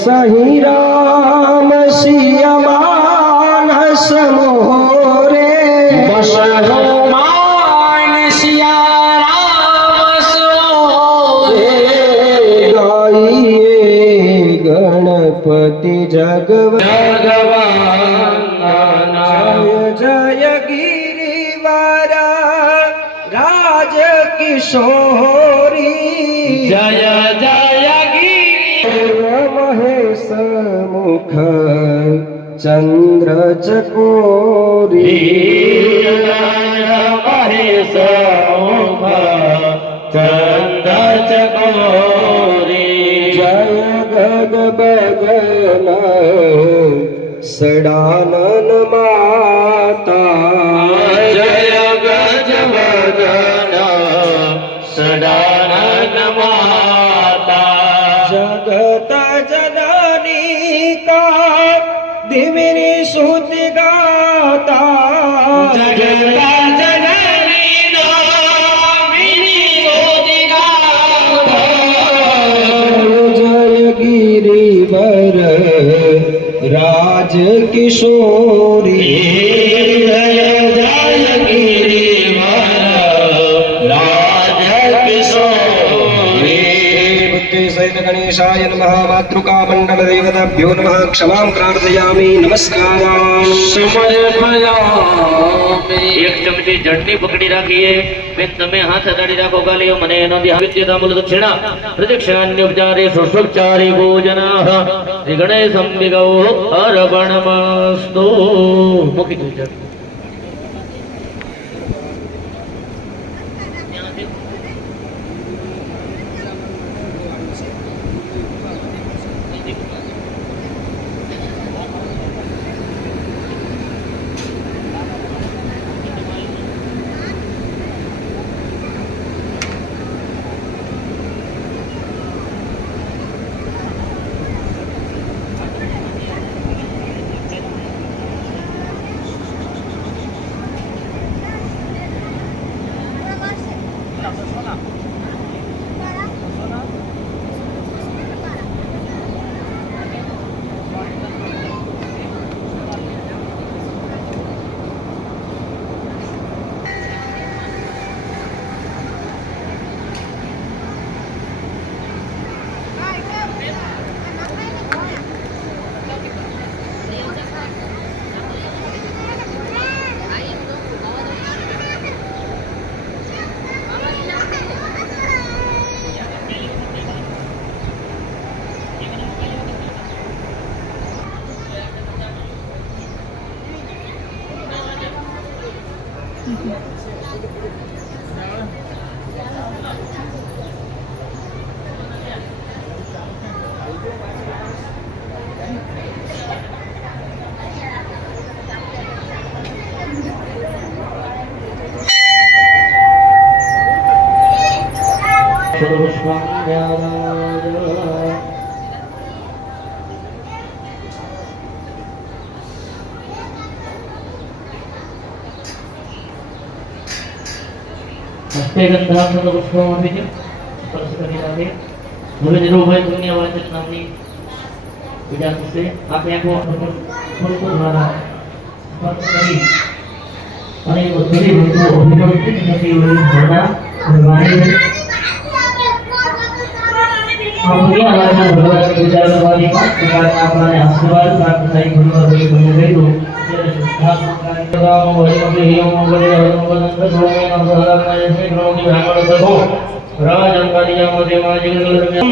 सही राम सिया मानस मोरे बसहु मानसिया राम सोरे गाइए गणपति जगवंदना जय जय गिरिवर राज किशोरी जय जय महेश मुख चंद्र चकोरी महेश मुख चंद्र चकोरी जय गग बगन सडानन माता जय गज वदन सदानन माता जगत जननी का दिमिनी सुत गाता जगता जननी दामिनी सोदिगाता जय गिरिवर राज किशोरी जय जय गिरिवर राज किशोरी बुद्धि सहित गणेशाय नमः मातृका मंडल देवताभ्यो नमः क्षमां प्रार्थयामि नमस्कारान् समर्पयामि एक चमची चटनी पकड़ी राखिए बेन तमे हाथ अडाड़ी राखो गालियो मने नो विद्यता मूल दक्षिणा प्रदक्षिणान्योपचारे षोडशोपचारे भोजनाः श्री गणेशं विगौ अर्पणमस्तु मुखी पूजा हस्ते गंधाक्षर पुष्पमपि स्पर्श करियावे હવે નિરોભાઈ પુણ્યવાચક નામની બીજા પુસ્તે આપણે આખો ફલકો દ્વારા સ્પર્શ કરી અને બધી વસ્તુઓ અભિવ્યક્તિ થતી હોય ભાવના ભગવાનની આપણે આના ભગવાન પૂજા કરવાની પાંચ પ્રકારના આપણને આશીર્વાદ પ્રાપ્ત થાય ભગવાન બની ગયું ત્યારે શુદ્ધાત્મા રામ વૈષ્ણવ હિમ વગેરે હરમંગલ સર્વમેન સહરાય શ્રી પ્રભુ ભાગવત સભો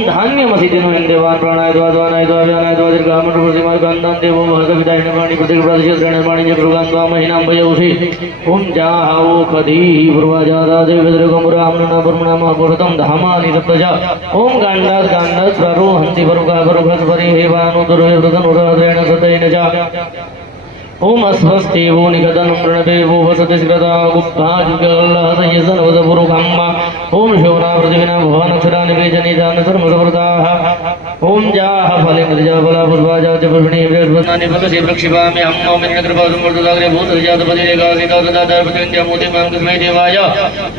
धान्यमसि दिनो देवान प्राणाय द्वानाय द्वाव्यानाय द्वादीर्घामण्ड प्रतिमाय गन्धान देवो महतविदाय निर्माणि प्रतिप्रतिशत निर्माणि जगृगान्त्वा महिनां भयौषि ओम जाहावो खधी पूर्वाजादा देवद्रगमुरामना ब्रह्मणामा पुरतं धामानि सप्तजा ओम गाण्डात् गाण्डात् प्ररोहन्ति वरुगा वरुघत् परिहेवानो दुर्वे वृतनुराद्रेण सतेन च ओम अस्वस्तेवो निगदनं प्रणदेवो वसतिस्कृता गुप्ताजुगल्लहसयसनवदपुरुखम्मा ओम शिवना पृथिवीना भवानक्षरा निवेजनिदान सर्वसमृताः ओम जाः फलेन्द्रजाबला पुष्पाजा च पुष्पिणी बृहस्पतिनानि फलसि प्रक्षिपामि अम्मा मित्रकृपासुमृतदाग्रे भूतजातपतिरेकासितातदादर्पतिन्द्यमूर्तिमां तस्मै देवाय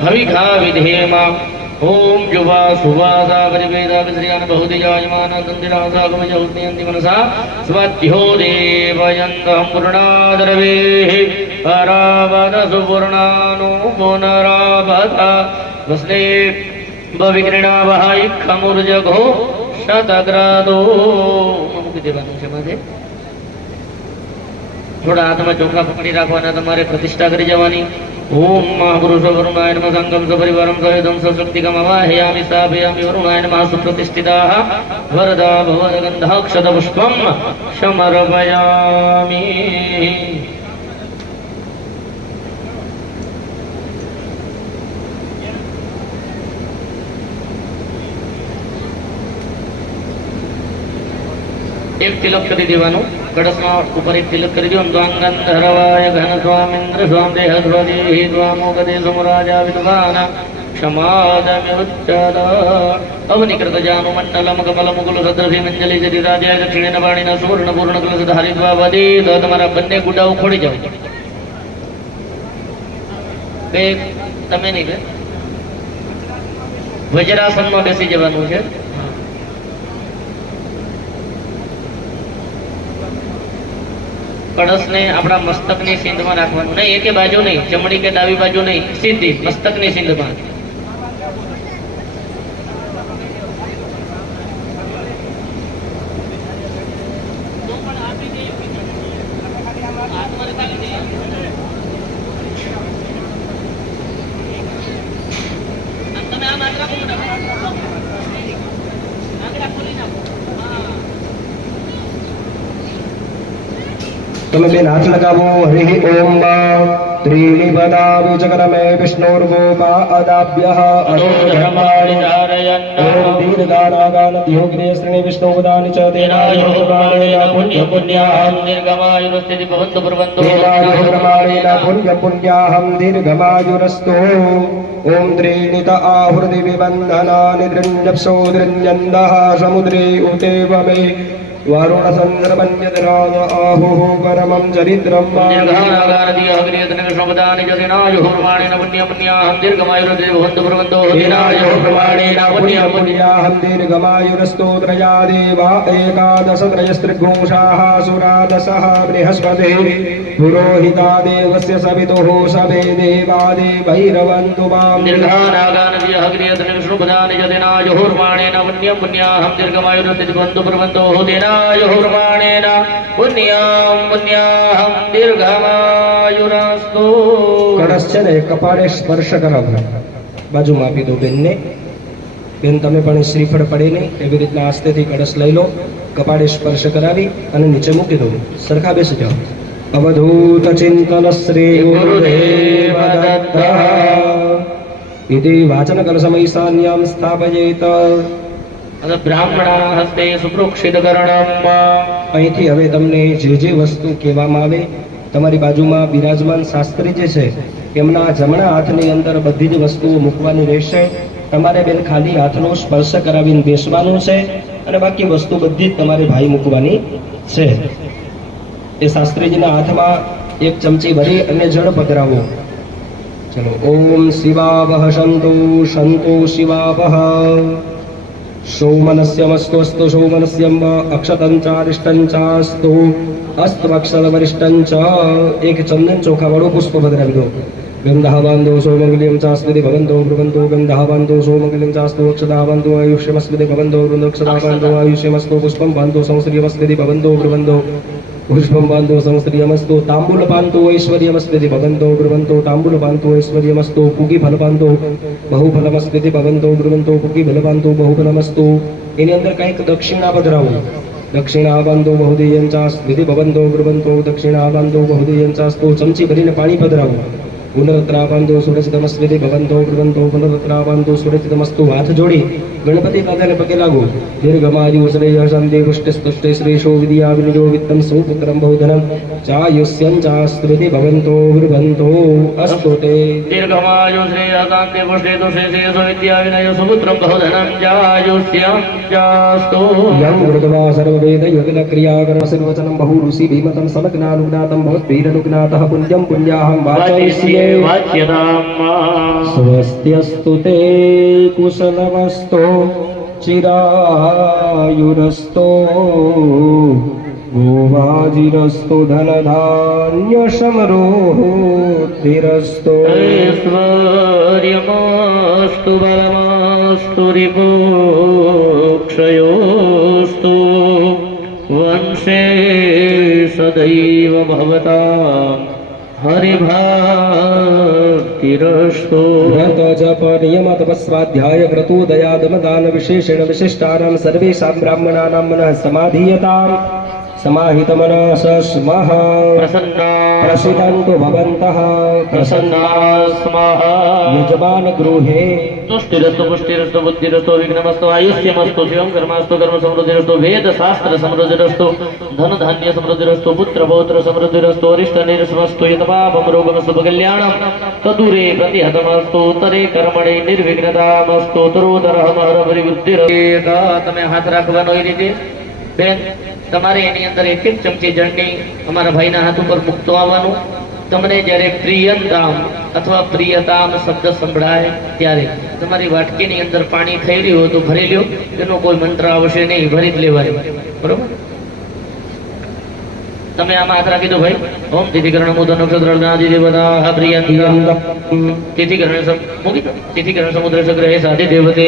हविखा विधेम ओम जुवा सुवा सागरि वेदा विश्रियान बहुदिजायमान तंदिरा सागम जौतियन्ति मनसा स्वत्यो देवयन्तः पूर्णादरवेः परावद सुपूर्णानो पुनरावता वस्ने भविक्रीणा वहाइखमुर्जघो शतग्रादो મૂકી દેવાનું છે માથે થોડા હાથમાં ચોખા પકડી રાખવાના તમારે પ્રતિષ્ઠા કરી જવાની ओम महापुरुष वरुणाय नमः संगम सपरिवारं सहितं सशक्तिकम् आवाहयामि स्थापयामि वरुणाय नमः सुप्रतिष्ठिताः वरदा भवदगन्धाक्षतपुष्पं समर्पयामि एक तिलक કરી દેવાનું કળશમાં ઉપર એક તિલક કરી દો દ્વાંગન ધરવાય ઘન સ્વામિન્દ્ર સ્વામ દેહ સ્વદેહી દ્વામોગદે સમરાજા વિદ્વાન ક્ષમાદમે ઉચ્ચર અવનિકૃત જાનુ મંડલમ કમલ મુકુલ સદ્રભી મંજલિ જરી રાજાય દક્ષિણેન વાણીના સુવર્ણ પૂર્ણ કલશ ધારિત્વા વદી તો તમારા બંને ગુડા ઉખડી જાવ કે તમે નહીં કે વજ્રાસનમાં બેસી જવાનું છે कड़स ने अपना मस्तक ने सींध में राखवानुं नहीं एके बाजू नहीं चमड़ी के डाबी बाजू नहीं सीधी मस्तक ने सींध में તમે બેન હાથ લગાવો હરિ ઓમ ત્રીણિ પદાવિ ચક્રમે વિષ્ણુર્ગોપાદાભ્યઃ ધર્માણિ ધારયન્ ઓમ દીર્ઘાનાગાનદ્યોગ્ને શ્રેણી વિષ્ણુપદાનિ ચ તેનાયો પ્રમાણેન પુણ્ય પુણ્યાહં दीर्घमायुरस्ति भवन्तु प्रबन्धो તેનાયો પ્રમાણેન પુણ્ય પુણ્યાહં દીર્ઘમાયુરસ્તુ ઓમ ત્રીણિ ત આહૃતિ વિબંધનાનિ દૃણ્યપ્સો દૃણ્યन्दः સમુદ્રે ઉતેવ મે वरुण संद्रपन्यतराग आहुः परमं चरित्रं दीर्घानागानदीयहग्रियतनकृष्णपदानि च तेनायुः प्रमाणेन पुण्यपुण्याहं दीर्घमायुरस्ति भवन्तु प्रबन्धो तेनायुः प्रमाणेन पुण्यपुण्याहं दीर्घमायुरस्तु त्रया देवा एकादश त्रयस्त्रिघोषाः सुरादशः बृहस्पतिः पुरोहिता देवस्य सवितुः सवे देवा देवैरवन्तु मां दीर्घानागानदीयहग्रियतनकृष्णपदानि च तेनायुः प्रमाणेन पुण्यपुण्याहं दीर्घमायुरस्ति भवन्तु प्रबन्धो तेनायुः प्रमाणेन पुण्यां पुण्याहं दीर्घमायुरस्तु કળશ છે ને કપાળે સ્પર્શ કરાવવાનો બાજુમાં આપી દો બેનને બેન તમે પણ શ્રીફળ પડે નહીં એવી રીતના આસ્તેથી કળશ લઈ લો કપાળે સ્પર્શ કરાવી અને નીચે મૂકી દો સરખા બેસી જાઓ અવધૂત ચિંતન શ્રી ગુરુદેવ દત્તઃ ઇતિ વાચન કલશમૈસાન્યામ સ્થાપયેત બ્રાહ્મણા હસ્તે સુપ્રોક્ષિતકરણમ અહીંથી હવે તમને જે વસ્તુ કહેવામાં આવે તમારી બાજુમાં બિરાજમાન શાસ્ત્રી જે છે એમના જમણા હાથની અંદર બધી જ વસ્તુઓ મૂકવાની રહેશે તમારે બેન ખાલી હાથનો સ્પર્શ કરાવીને બેસવાનું છે અને બાકી વસ્તુ બધી જ તમારે ભાઈ મૂકવાની છે એ શાસ્ત્રીજીના હાથમાં એક ચમચી ભરી અને જળ પધરાવો ચલો ઓમ શિવાવહ સંતો સંતો શિવાવહ सौमनस्यमस्तु अस्तु सौमनस्यं अक्षतं चास्तु अस्तवक्षरवरिष्ठं च एक चंदन चोखा वाळो पुष्प पधरावी दो गंधः बान्धो सौमंगल्यं चास्मृति भवन्तो ब्रुवन्तो गंधः बान्धो सौमंगल्यं चास्तु अक्षतः बान्धो आयुष्यमस्मृति भवन्तो वृन्दक्षतः बान्धो आयुष्यमस्तु पुष्पं बान्धो संश्रियमस्मृति भवन्तो ब्रुवन्तो पुष्पं बान्धो संश्रियमस्तु ताम्बूल पान्तो ऐश्वर्यमस्मृति भवन्तो ब्रुवन्तो ताम्बूल पान्तो ऐश्वर्यमस्तु पूगी फल पान्तो बहुफलमस्मृति भवन्तो ब्रुवन्तो पूगी फल पान्तो बहुफलमस्तु एनी अंदर કંઈક દક્ષિણા પધરાવો દક્ષિણા બાંધો બહુદેયં ચાસ્મૃતિ ભવન્તો ब्रुवन्तो દક્ષિણા બાંધો બહુદેયં ચાસ્તો ચમચી ભરીને પાણી પધરાવો પુનરત્રાબાંધો સુરક્ષિતમસ્મૃતિ ભવન્તો ब्रुवन्तो પુનરત્રાબાંધો સુરક્ષિતમસ્તુ હાથ જોડી ગણપતિ દાદાને પગે લાગો દીર્ઘમાયુ શ્રેય શાંતિ પુષ્ટિસ્તુષ્ટિ શ્રેષો વિદ્યા વિનિજો વિત્તમ સુપુત્રમ બહુધનમ ચાયુષ્યં ચાસ્મૃતિ ભવન્તો ब्रुवन्तो અસ્તુ તે दीर्घमायु श्रेय शांति पुष्टिस्तुष्टिश्रेषो विद्या विनयो सुपुत्रं बहुधनं चायुष्यं चास्तु यं वृद्ध्वा सर्ववेद योगिन क्रियाकरण सर्वचनं बहु ऋषि भीमतं समज्ञानुज्ञातं भवद्भिरनुज्ञातः पुण्यं पुण्याहं वाचयिष्ये વાચ્યતામ સ્વસ્ત્યસ્તુ તે કુશલમસ્તો ચિરાયુરસ્તો ગોવાજીરસ્તો ધનધાન્ય સમૃદ્ધિરસ્તો ઐશ્વર્યમસ્તુ બલમસ્તુ રિપુક્ષયોસ્તુ વંશે સદૈવ ભવતા હરિભક્તિરસ્તુ વ્રત જપ નિયમ તપસ્વાધ્યાય ક્રતુદયાદમ દાન વિશેષેણ વિશિષ્ટાનાં સર્વેષાં બ્રાહ્મણાનાં મનઃ સમાધીયતામ સમાહિત મનસ સ્મઃ પ્રસન્ના પ્રસિદ્ધન્તુ ભવन्तઃ પ્રસન્ના સ્મઃ યજમાન ગૃહે तुष्टिरस्तु पुष्टिरस्तु बुद्धिरस्तु विघ्नमस्तु आयुष्यमस्तु शिवं कर्मास्तु कर्म समृद्धिरस्तु वेद शास्त्र समृद्धिरस्तु धन धान्य समृद्धिरस्तु पुत्र पौत्र समृद्धिरस्तु अरिष्ट निरसमस्तु यतपापं रोगं शुभकल्याणं तदूरे प्रतिहतमस्तु उत्तरे कर्मणे निर्विघ्नतामस्तु उत्तरोत्तरः महरपरिवृद्धिरस्તુ તમે હાથ રાખવાનો એ રીતે બેન તમારે એની અંદર એક એક ચમચી જળની અમારા ભાઈના હાથ ઉપર મૂકતો આવવાનું તમને જ્યારે પ્રિયંતામ અથવા પ્રિયતામ શબ્દ સંભળાય ત્યારે તમારી વાટકીની અંદર પાણી થઈ રહ્યું હોય તો ભરી લ્યો, એનો કોઈ મંત્ર આવશે નહીં, ભરી જ લેવાનું, બરોબર? તમે આમાં હાથ રાખી દો ભાઈ. ઓમ તિથિકરણ મુદ નક્ષત્ર જ્ઞાતિ દેવતા પ્રિયંતા તિથિકરણ મૂકી દો. તિથિકરણ સમુદ્ર સગ્રહે સાધિ દેવતે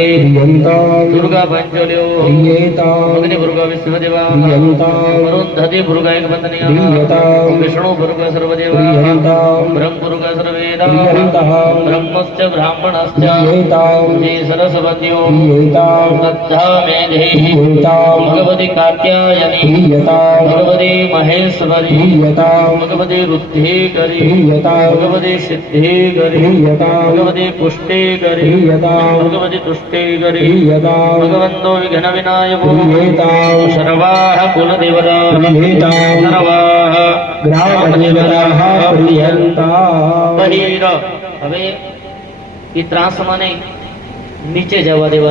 દુર્ગા પાંચોલ્યો અગ્નિ ભૃગા વિશ્વદેવા અરુંધતિ ભૃગા એક બંધનીયા વિષ્ણુ ભૃગા સર્વદેવા બ્રહ્મ ભૃગા સર્વેદા બ્રહ્મશ્ચ બ્રાહ્મણશ્ચ જે સરસ્વતીઓ શ્રદ્ધા મેધેહી ભગવતી કાત્યાયની ભગવતી મહેશ ભગવતે વૃદ્ધિ કરી ભગવતે સિદ્ધિ કરી ભગવતે પુષ્ટિ કરી ભગવતે તુષ્ટિ કરી ભગવંતો વિઘ્ન વિનાયકો સર્વાહ કુલદેવતા સર્વાહ ગ્રામદેવતા બહિર. હવે એ ત્રાસમાં નહીં, નીચે જવા દેવાનું.